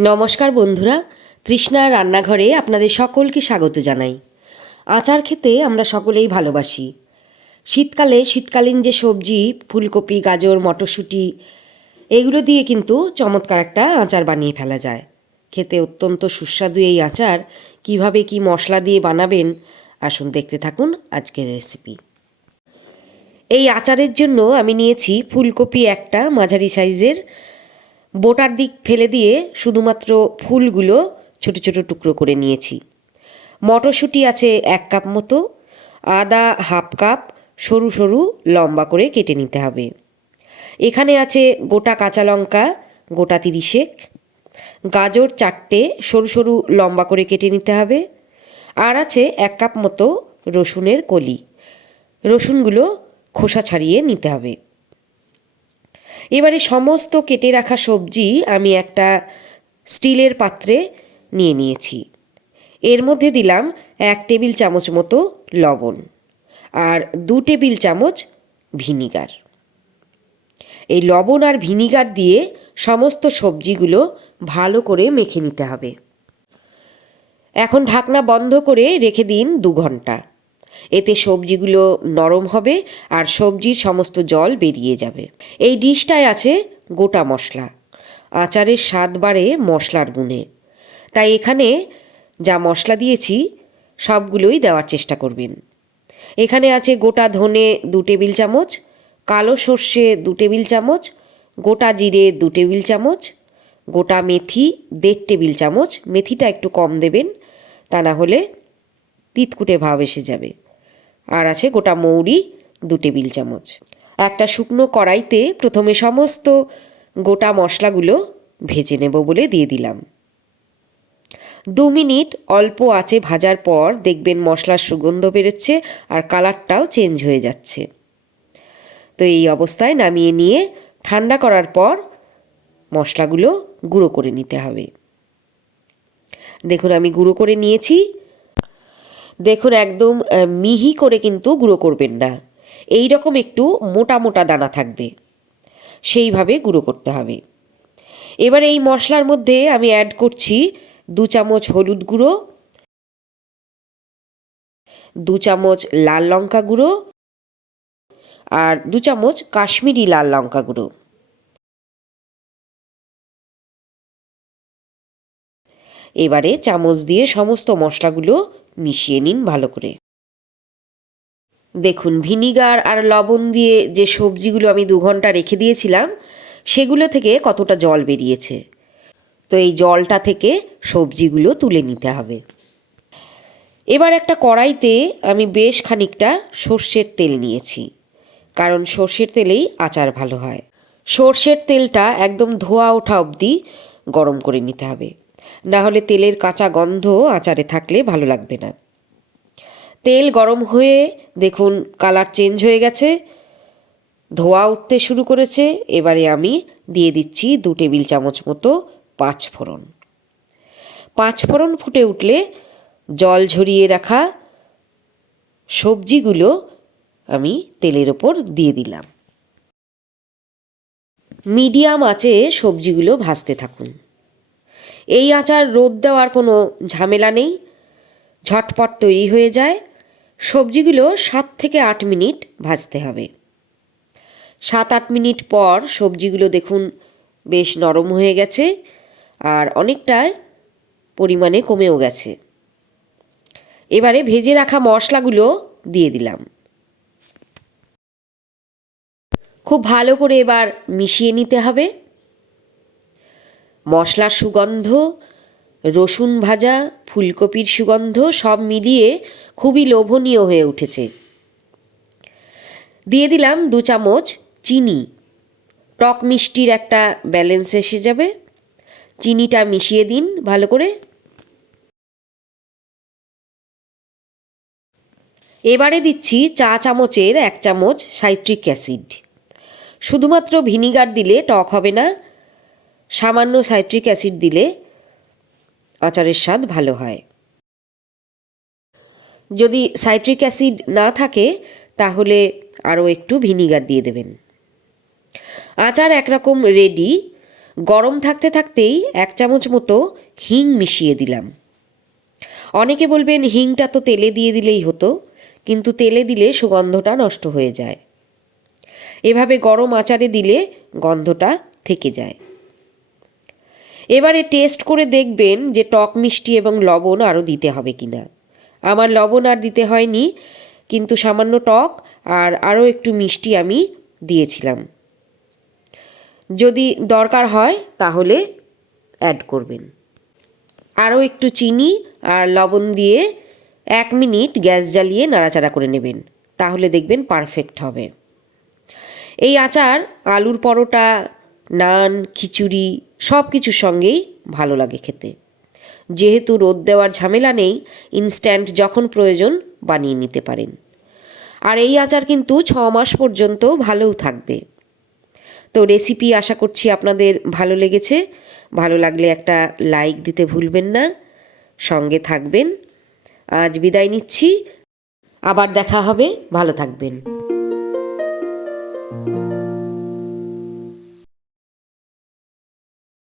নমস্কার বন্ধুরা তৃষ্ণা রান্নাঘরে আপনাদের সকলকে স্বাগত জানাই। আচার খেতে আমরা সকলেই ভালোবাসি। শীতকালে শীতকালীন যে সবজি, ফুলকপি, গাজর, মটরশুঁটি, এগুলো দিয়ে কিন্তু চমৎকার একটা আচার বানিয়ে ফেলা যায়। খেতে অত্যন্ত সুস্বাদু এই আচার। কীভাবে কি মশলা দিয়ে বানাবেন, আসুন দেখতে থাকুন আজকের রেসিপি এই আচারের জন্য আমি নিয়েছি ফুলকপি একটা মাঝারি সাইজের বোটার দিক ফেলে দিয়ে শুধুমাত্র ফুলগুলো ছোট ছোট টুকরো করে নিয়েছি। মটরশুঁটি আছে এক কাপ মতো, আদা হাফ কাপ, সরু সরু লম্বা করে কেটে নিতে হবে। এখানে আছে গোটা কাঁচা লঙ্কা, গোটা তিরিশেক। গাজর চারটে সরু সরু লম্বা করে কেটে নিতে হবে। আর আছে এক কাপ মতো রসুনের কলি। রসুনগুলো খোসা ছাড়িয়ে নিতে হবে। এবারে সমস্ত কেটে রাখা সবজি আমি একটা স্টিলের পাত্রে নিয়ে নিয়েছি। এর মধ্যে দিলাম এক টেবিল চামচ মতো লবণ আর দু টেবিল চামচ ভিনিগার। এই লবণ আর ভিনিগার দিয়ে সমস্ত সবজিগুলো ভালো করে মেখে নিতে হবে। এখন ঢাকনা বন্ধ করে রেখে দিন দু ঘণ্টা। এতে সবজিগুলো নরম হবে আর সবজির সমস্ত জল বেরিয়ে যাবে। এই ডিশটায় আছে গোটা মশলা। আচারের স্বাদ বাড়ে মশলার গুণে। তাই এখানে যা মশলা দিয়েছি, সবগুলোই দেওয়ার চেষ্টা করবেন। এখানে আছে গোটা ধনে দু টেবিল চামচ, কালো সর্ষে দু টেবিল চামচ, গোটা জিরে দু টেবিল চামচ, গোটা মেথি দেড় টেবিল চামচ। মেথিটা একটু কম দেবেন, তা না হলে তিতকুটে ভাব এসে যাবে। আর আছে গোটা মৌরি, দু টেবিল চামচ। একটা শুকনো কড়াইতে প্রথমে সমস্ত গোটা মশলাগুলো ভেজে নেব বলে দিয়ে দিলাম। দু মিনিট অল্প আঁচে ভাজার পর দেখবেন মশলার সুগন্ধ বেরোচ্ছে আর কালারটাও চেঞ্জ হয়ে যাচ্ছে। তো এই অবস্থায় নামিয়ে নিয়ে ঠান্ডা করার পর মশলাগুলো গুঁড়ো করে নিতে হবে। দেখুন আমি গুঁড়ো করে নিয়েছি। দেখুন, একদম মিহি করে কিন্তু গুঁড়ো করবেন না। এই রকম একটু মোটা মোটা দানা থাকবে। সেইভাবে গুঁড়ো করতে হবে। এবার এই মশলার মধ্যে আমি অ্যাড করছি দু চামচ হলুদ গুঁড়ো, দু চামচ লাল লঙ্কা গুঁড়ো আর দু চামচ কাশ্মীরি লাল লঙ্কা গুঁড়ো। এবারে চামচ দিয়ে সমস্ত মশলাগুলো মিশিয়ে নিন ভালো করে। দেখুন, ভিনিগার আর লবণ দিয়ে যে সবজিগুলো আমি দু ঘণ্টা রেখে দিয়েছিলাম, সেগুলো থেকে কতটা জল বেরিয়েছে? তো এই জলটা থেকে সবজিগুলো তুলে নিতে হবে। এবার একটা কড়াইতে আমি বেশ খানিকটা সর্ষের তেল নিয়েছি, কারণ সর্ষের তেলেই আচার ভালো হয়। সর্ষের তেলটা একদম ধোয়া ওঠা অবধি গরম করে নিতে হবে। না হলে তেলের কাঁচা গন্ধ আচারে থাকলে ভালো লাগবে না। তেল গরম হয়ে দেখুন কালার চেঞ্জ হয়ে গেছে। ধোয়া উঠতে শুরু করেছে। এবারে আমি দিয়ে দিচ্ছি দু টেবিল চামচ মতো পাঁচ ফোড়ন। পাঁচ ফোড়ন ফুটে উঠলে জল ঝরিয়ে রাখা সবজিগুলো আমি তেলের ওপর দিয়ে দিলাম। মিডিয়াম আঁচে সবজিগুলো ভাজতে থাকুন। এই আচার রোদ দেওয়ার কোনো ঝামেলা নেই। ঝটপট তৈরি হয়ে যায়। সবজিগুলো সাত থেকে আট মিনিট ভাজতে হবে। সাত আট মিনিট পর সবজিগুলো দেখুন বেশ নরম হয়ে গেছে আর অনেকটাই পরিমাণে কমেও গেছে। এবারে ভেজে রাখা মশলাগুলো দিয়ে দিলাম। খুব ভালো করে এবার মিশিয়ে নিতে হবে। মশলার সুগন্ধ, রসুন ভাজা, ফুলকপির সুগন্ধ সব মিলিয়ে খুবই লোভনীয় হয়ে উঠেছে। দিয়ে দিলাম দু চামচ চিনি। টক মিষ্টির একটা ব্যালেন্স এসে যাবে। চিনিটা মিশিয়ে দিন ভালো করে। এবারে দিচ্ছি চা চামচের এক চামচ সাইট্রিক অ্যাসিড। শুধুমাত্র ভিনিগার দিলে টক হবে না সামান্য সাইট্রিক অ্যাসিড দিলে আচারের স্বাদ ভালো হয়। যদি সাইট্রিক অ্যাসিড না থাকে, তাহলে আরও একটু ভিনিগার দিয়ে দেবেন। আচার একরকম রেডি গরম থাকতে থাকতেই এক চামচ মতো হিং মিশিয়ে দিলাম। অনেকে বলবেন হিংটা তো তেলে দিয়ে দিলেই হতো, কিন্তু তেলে দিলে সুগন্ধটা নষ্ট হয়ে যায়। এভাবে গরম আচারে দিলে গন্ধটা থেকে যায়। এবারে টেস্ট করে দেখবেন যে টক মিষ্টি এবং লবণ আরও দিতে হবে কি না আমার লবণ আর দিতে হয়নি, কিন্তু সামান্য টক আর আরও একটু মিষ্টি আমি দিয়েছিলাম। যদি দরকার হয় তাহলে অ্যাড করবেন। আরও একটু চিনি আর লবণ দিয়ে এক মিনিট গ্যাস জ্বালিয়ে নাড়াচাড়া করে নেবেন, তাহলে দেখবেন পারফেক্ট হবে। এই আচার আলুর পরোটা নান, খিচুড়ি সব কিছুর সঙ্গেই ভালো লাগে খেতে। যেহেতু রোদ দেওয়ার ঝামেলা নেই ইনস্ট্যান্ট যখন প্রয়োজন বানিয়ে নিতে পারেন। আর এই আচার কিন্তু ছ মাস পর্যন্ত ভালোও থাকবে। তো রেসিপি আশা করছি আপনাদের ভালো লেগেছে। ভালো লাগলে একটা লাইক দিতে ভুলবেন না। সঙ্গে থাকবেন। আজ বিদায় নিচ্ছি। আবার দেখা হবে। ভালো থাকবেন।